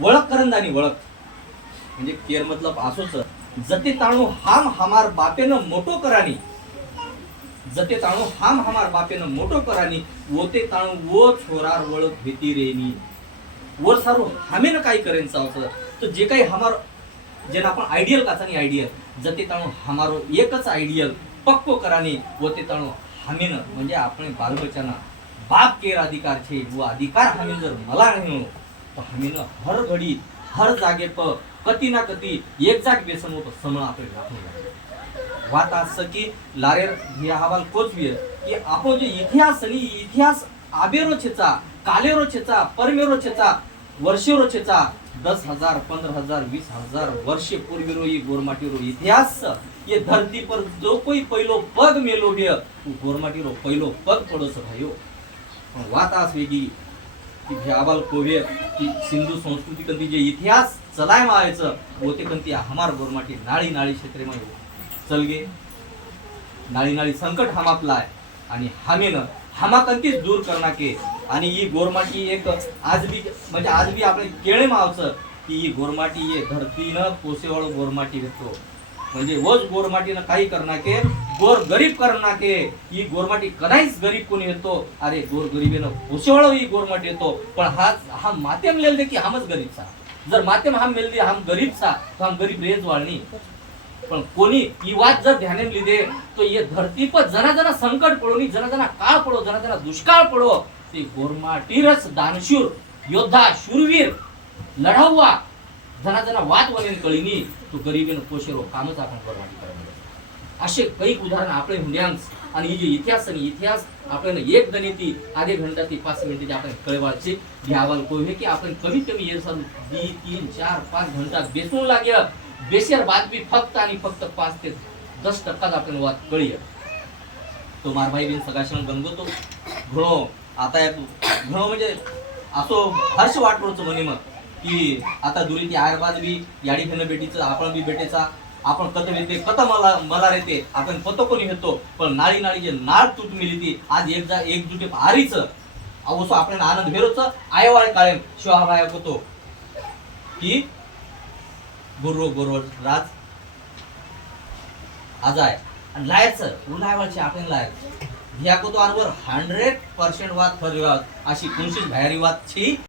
वळख जाणी वळख. म्हणजे केअर मतलब असोच. जते ताणू हाम हमार बापेनं मोठो करानी. जते ताणू हाम हमार बापेनं मोठो करानी ओते ताणू वो छोरार वळख भीती रेनी. वर सारो हमेनं काय करेन सावचं तर जे काही हमार जे आपण आयडियल काचानी आयडियल जते ताणू हमारो एकच आयडियल पक्को करानी ते ताणू हमेनं. म्हणजे आपण बालबच्चांना बाप केर अधिकार छे वो अधिकार हमें जर मला रहिनो तो हमें हर घडी हर जागे पर कती ना कती एक जाग बेसमो तो समळ आपण राखून वात असं की हवाल कोच भी है कि आपण जो इतिहास नहीं इतिहास आबेरो छेचा कालेरो छेचा परमेरो छेचा वर्षेरो छेचा दस हजार पंद्रह हजार वीस हजार वर्ष पूर्वी रो ये गोरमाटी रो इतिहास ये धरती पर जो कोई पहलो पग मेलो है वो गोरमाटी रो पहलो पग पड़ो भाइयो पण વાત આસ वेगळी की भ्याबाल कोवे की सिंधू संस्कृती कंती जे इतिहास चलाय मावायचं होते कंती हमार गोरमाटी नाळी नाळी क्षेत्रे माय चलगे नाळी नाळी संकट हमापलाय आणि हामेनं हमाकंतीच दूर करना के आणि ही गोरमाटी एक आज बी म्हणजे आज बी आपले केळे मावचं की ही गोरमाटी ये धरतीनं पोसेवाळ गोरमाटी घेतो म्हणजे वच गोरमाटीनं काही करना के गोर गरीब करना के ही गोरमाटी कदाच गरीब कोणी येतो. अरे गोर गरिबीनं पोसेवाळ ही गोरमाटी येतो. पण हा हा माध्यम लेल दे की हमच गरीबचा? जर माध्यम हम मेल दे हम गरीबचा तो हम गरीब रेज वाळणी. पण कोणी ही वाद जर ध्याने लिदे तो ये धरती पर जना जना संकट पडो नी जना जना काळ पडो जना जना दुष्काळ पडो ते गोरमाटीरच दानशूर योद्धा शूरवीर लढावा जना जना वाद वनेन कळीनी तो गरिबीनं पोशेरो कामच आपण गोरमाटी करायला असे कैक उदाहरण आपले हुंड्यांस आणि ही जे इतिहास आणि इतिहास आपल्याला एक गणिती आधे घंटा ती पाच मिनिटे आपण कळवायचे. घ्यावाल कोहे की आपण कमीत कमी ये दी तीन चार पाच घंटा बेसून लागेल. बेशर बातमी फक्त आणि फक्त पाच ते दस टक्काच आपण वाद कळीय तो मारभाई बिन सगाशन गणगतो घणो आता या घणो म्हणजे असो हर्ष वाटरोच म्हणे मग की आता दुरी ती आयरबाद बी याडी घेणं बेटीचं आपण बी बेटेचा आपण कथम येते कथ मला मला येते. आपण पतो कोणी घेतो पण नाळी नाळी जे नाळ तूट मिली ती आज एक जा एकजुटे भारीच. अवसो आपल्याला आनंद भेरोच. आयवाळ कायम. शिवाय होतो की गुरु गुरु राज आज आहे आणि लायचं उन्हाळ्याची आपण लायक ह्या कोतो हंड्रेड पर्सेंट वाद फरवाद अशी कोणशीच भायरी वाद छी